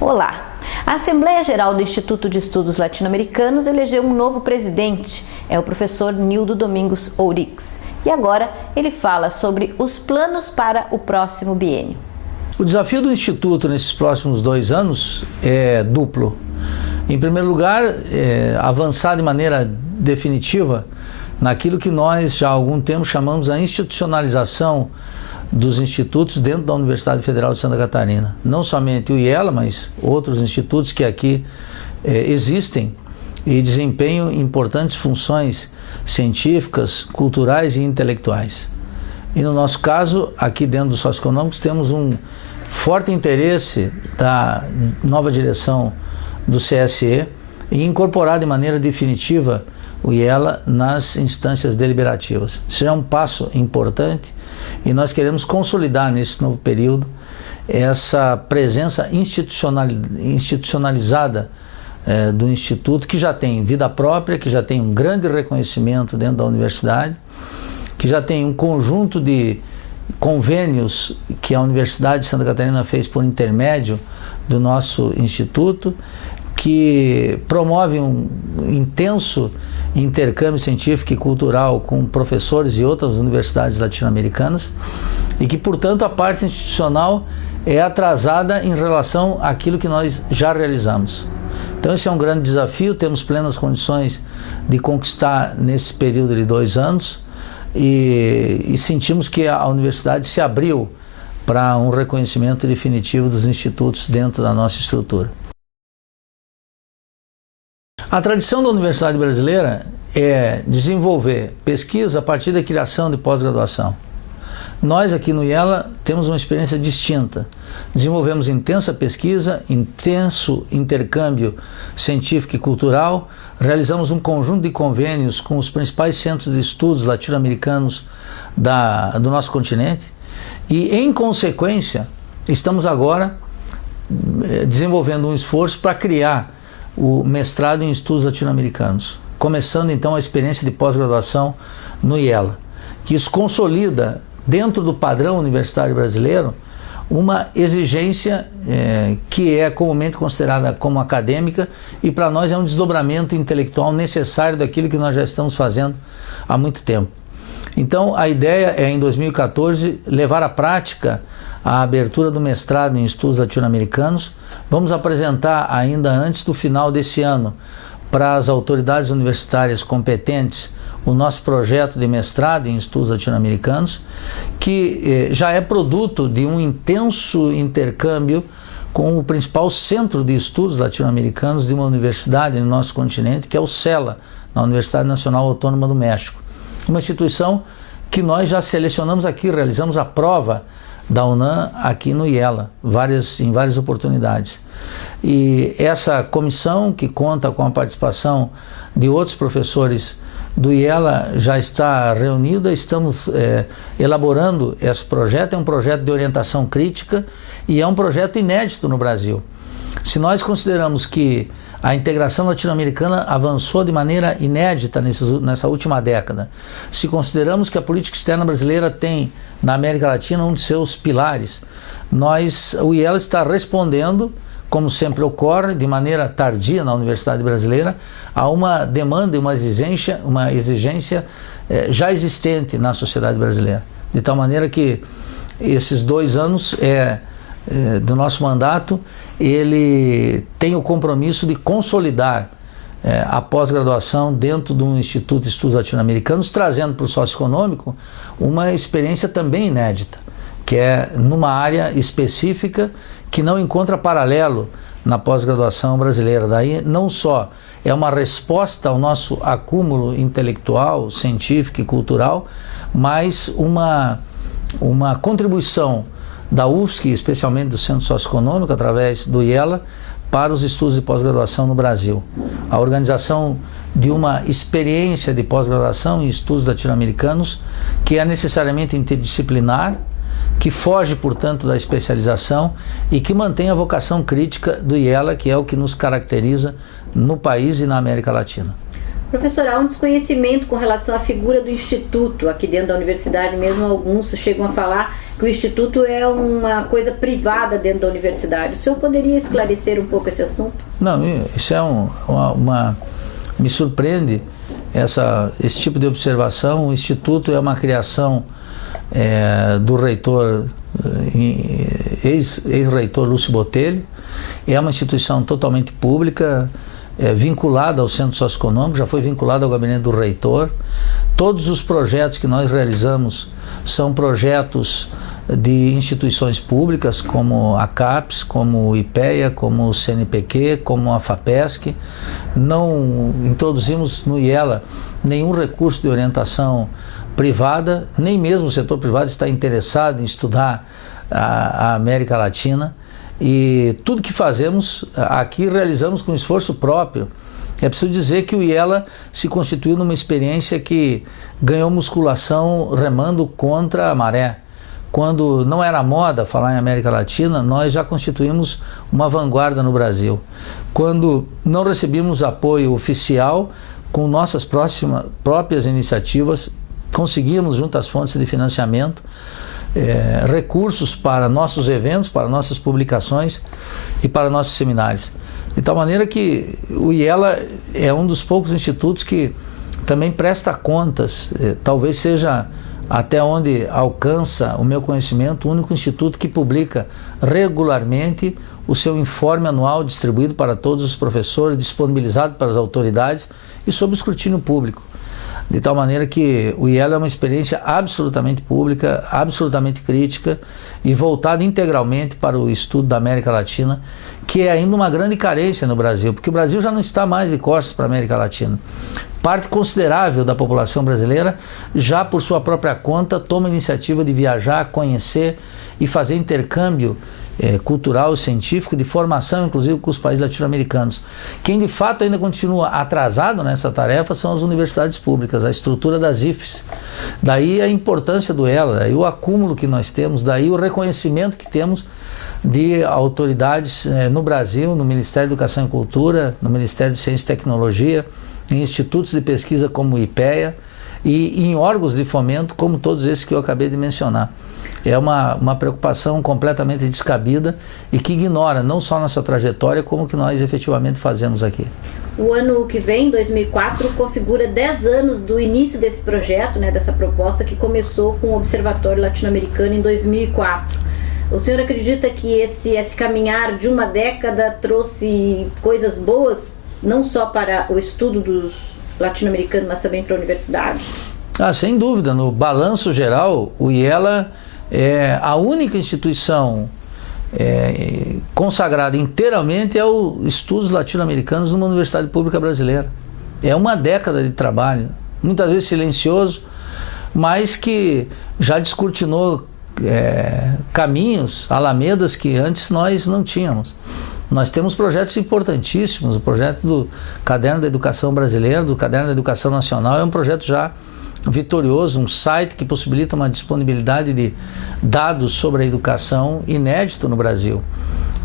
Olá! A Assembleia Geral do Instituto de Estudos Latino-Americanos elegeu um novo presidente, é o professor Nildo Domingos Ourix. E agora ele fala sobre os planos para o próximo biênio. O desafio do Instituto nesses próximos 2 anos é duplo. Em primeiro lugar, avançar de maneira definitiva naquilo que nós já há algum tempo chamamos a institucionalização dos institutos dentro da Universidade Federal de Santa Catarina. Não somente o IELA, mas outros institutos que aqui existem e desempenham importantes funções científicas, culturais e intelectuais. E no nosso caso, aqui dentro dos socioeconômicos, temos um forte interesse da nova direção do CSE em incorporar de maneira definitiva o IELA nas instâncias deliberativas. Isso é um passo importante e nós queremos consolidar nesse novo período essa presença institucionalizada do Instituto, que já tem vida própria, que já tem um grande reconhecimento dentro da universidade, que já tem um conjunto de convênios que a Universidade de Santa Catarina fez por intermédio do nosso Instituto, que promove um intenso intercâmbio científico e cultural com professores e outras universidades latino-americanas e que, portanto, a parte institucional é atrasada em relação àquilo que nós já realizamos. Então esse é um grande desafio, temos plenas condições de conquistar nesse período de 2 anos e sentimos que a universidade se abriu para um reconhecimento definitivo dos institutos dentro da nossa estrutura. A tradição da Universidade Brasileira é desenvolver pesquisa a partir da criação de pós-graduação. Nós aqui no IELA temos uma experiência distinta. Desenvolvemos intensa pesquisa, intenso intercâmbio científico e cultural, realizamos um conjunto de convênios com os principais centros de estudos latino-americanos do nosso continente e, em consequência, estamos agora desenvolvendo um esforço para criar o mestrado em estudos latino-americanos, começando então a experiência de pós-graduação no IELA, que isso consolida dentro do padrão universitário brasileiro uma exigência que é comumente considerada como acadêmica e para nós é um desdobramento intelectual necessário daquilo que nós já estamos fazendo há muito tempo. Então a ideia é, em 2014, levar à prática a abertura do mestrado em estudos latino-americanos. Vamos apresentar ainda antes do final desse ano para as autoridades universitárias competentes o nosso projeto de mestrado em estudos latino-americanos, que já é produto de um intenso intercâmbio com o principal centro de estudos latino-americanos de uma universidade no nosso continente, que é o CELA, na Universidade Nacional Autônoma do México. Uma instituição que nós já selecionamos aqui, realizamos a prova da UNAM aqui no IELA, em várias oportunidades. E essa comissão, que conta com a participação de outros professores do IELA, já está reunida, estamos elaborando esse projeto. É um projeto de orientação crítica e é um projeto inédito no Brasil. Se nós consideramos que a integração latino-americana avançou de maneira inédita nessa última década, se consideramos que a política externa brasileira tem na América Latina um de seus pilares, o IELA está respondendo, como sempre ocorre, de maneira tardia na Universidade Brasileira, a uma demanda e uma exigência já existente na sociedade brasileira. De tal maneira que esses 2 anos do nosso mandato, ele tem o compromisso de consolidar a pós-graduação dentro de um Instituto de Estudos Latino-Americanos, trazendo para o socioeconômico uma experiência também inédita, que é numa área específica que não encontra paralelo na pós-graduação brasileira. Daí não só é uma resposta ao nosso acúmulo intelectual, científico e cultural, mas uma contribuição da UFSC, especialmente do Centro Socioeconômico, através do IELA, para os estudos de pós-graduação no Brasil. A organização de uma experiência de pós-graduação em estudos latino-americanos que é necessariamente interdisciplinar, que foge, portanto, da especialização e que mantém a vocação crítica do IELA, que é o que nos caracteriza no país e na América Latina. Professor, há um desconhecimento com relação à figura do Instituto aqui dentro da universidade, mesmo alguns chegam a falar que o Instituto é uma coisa privada dentro da universidade. O senhor poderia esclarecer um pouco esse assunto? Não, isso é me surpreende esse tipo de observação. O Instituto é uma criação do reitor, ex-reitor Lúcio Botelho, é uma instituição totalmente pública, vinculada ao Centro Socioeconômico, já foi vinculada ao gabinete do reitor. Todos os projetos que nós realizamos são projetos de instituições públicas, como a CAPES, como o IPEA, como o CNPq, como a FAPESC. Não introduzimos no IELA nenhum recurso de orientação privada, nem mesmo o setor privado está interessado em estudar a América Latina. E tudo que fazemos aqui realizamos com esforço próprio. É preciso dizer que o IELA se constituiu numa experiência que ganhou musculação remando contra a maré. Quando não era moda falar em América Latina, nós já constituímos uma vanguarda no Brasil. Quando não recebíamos apoio oficial, com nossas próprias iniciativas, conseguimos, junto às fontes de financiamento, recursos para nossos eventos, para nossas publicações e para nossos seminários. De tal maneira que o IELA é um dos poucos institutos que também presta contas, talvez seja, até onde alcança o meu conhecimento, o único instituto que publica regularmente o seu informe anual distribuído para todos os professores, disponibilizado para as autoridades e sob escrutínio público. De tal maneira que o IELA é uma experiência absolutamente pública, absolutamente crítica e voltada integralmente para o estudo da América Latina, que é ainda uma grande carência no Brasil, porque o Brasil já não está mais de costas para a América Latina. Parte considerável da população brasileira, já por sua própria conta, toma a iniciativa de viajar, conhecer e fazer intercâmbio cultural, científico, de formação, inclusive com os países latino-americanos. Quem de fato ainda continua atrasado nessa tarefa são as universidades públicas, a estrutura das IFES. Daí a importância do ELA, daí o acúmulo que nós temos, daí o reconhecimento que temos de autoridades no Brasil, no Ministério da Educação e Cultura, no Ministério de Ciência e Tecnologia, em institutos de pesquisa como o IPEA e em órgãos de fomento como todos esses que eu acabei de mencionar. É uma preocupação completamente descabida e que ignora não só nossa trajetória, como o que nós efetivamente fazemos aqui. O ano que vem, 2004, configura 10 anos do início desse projeto, dessa proposta que começou com o Observatório Latino-Americano em 2004. O senhor acredita que esse caminhar de uma década trouxe coisas boas, não só para o estudo dos latino-americanos, mas também para a universidade? Sem dúvida. No balanço geral, o IELA é a única instituição consagrada inteiramente aos estudos latino-americanos numa universidade pública brasileira. É uma década de trabalho, muitas vezes silencioso, mas que já descortinou caminhos, alamedas que antes nós não tínhamos. Nós temos projetos importantíssimos. O projeto do Caderno da Educação Brasileira, do Caderno da Educação Nacional, é um projeto já vitorioso, um site que possibilita uma disponibilidade de dados sobre a educação inédito no Brasil.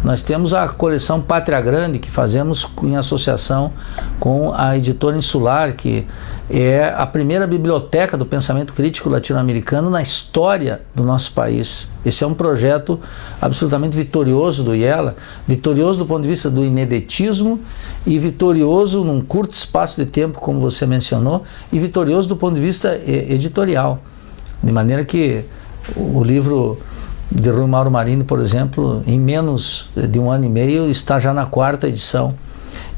Nós temos a coleção Pátria Grande, que fazemos em associação com a Editora Insular, que é a primeira biblioteca do pensamento crítico latino-americano na história do nosso país. Esse é um projeto absolutamente vitorioso do IELA, vitorioso do ponto de vista do inedetismo e vitorioso num curto espaço de tempo, como você mencionou, e vitorioso do ponto de vista editorial. De maneira que o livro de Rui Mauro Marini, por exemplo, em menos de 1 ano e meio, está já na 4ª edição.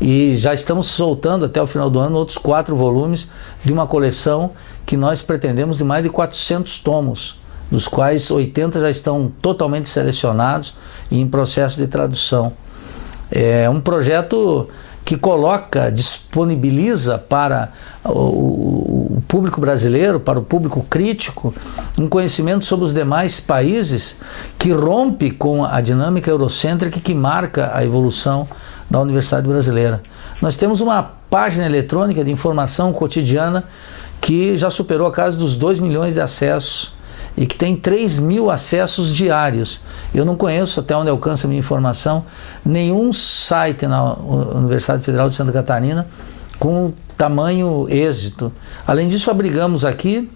E já estamos soltando até o final do ano outros 4 volumes de uma coleção que nós pretendemos de mais de 400 tomos, dos quais 80 já estão totalmente selecionados e em processo de tradução. É um projeto que disponibiliza para o público brasileiro, para o público crítico, um conhecimento sobre os demais países que rompe com a dinâmica eurocêntrica que marca a evolução da Universidade Brasileira. Nós temos uma página eletrônica de informação cotidiana que já superou a casa dos 2 milhões de acessos e que tem 3.000 acessos diários. Eu não conheço, até onde alcança a minha informação, nenhum site na Universidade Federal de Santa Catarina com tamanho êxito. Além disso, abrigamos aqui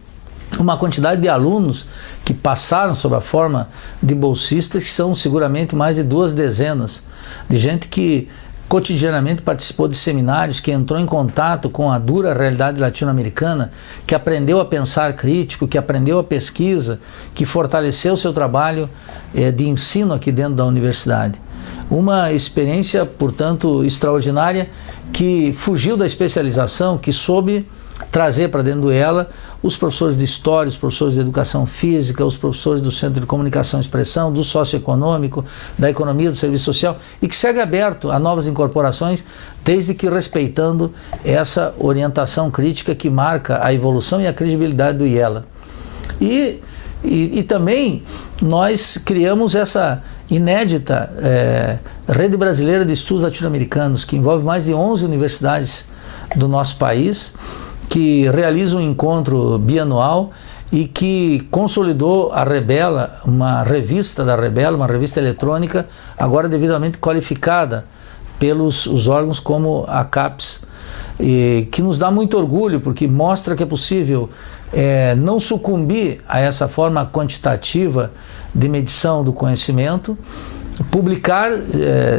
uma quantidade de alunos que passaram sob a forma de bolsistas, que são seguramente mais de 2 dezenas, de gente que cotidianamente participou de seminários, que entrou em contato com a dura realidade latino-americana, que aprendeu a pensar crítico, que aprendeu a pesquisa, que fortaleceu seu trabalho de ensino aqui dentro da universidade. Uma experiência, portanto, extraordinária, que fugiu da especialização, que soube trazer para dentro dela os professores de História, os professores de Educação Física, os professores do Centro de Comunicação e Expressão, do Socioeconômico, da Economia, do Serviço Social, e que segue aberto a novas incorporações, desde que respeitando essa orientação crítica que marca a evolução e a credibilidade do IELA. E também nós criamos essa inédita Rede Brasileira de Estudos Latino-Americanos, que envolve mais de 11 universidades do nosso país, que realiza um encontro bianual e que consolidou a Rebela, uma revista da Rebela, uma revista eletrônica, agora devidamente qualificada pelos os órgãos como a CAPES, que nos dá muito orgulho, porque mostra que é possível não sucumbir a essa forma quantitativa de medição do conhecimento, publicar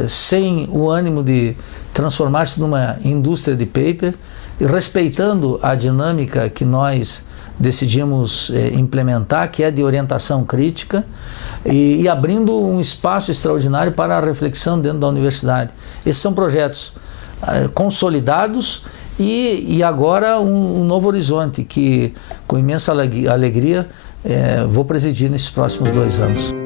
sem o ânimo de transformar-se numa indústria de paper, e respeitando a dinâmica que nós decidimos implementar, que é de orientação crítica, e abrindo um espaço extraordinário para a reflexão dentro da universidade. Esses são projetos consolidados e agora um novo horizonte que, com imensa alegria, vou presidir nesses próximos 2 anos.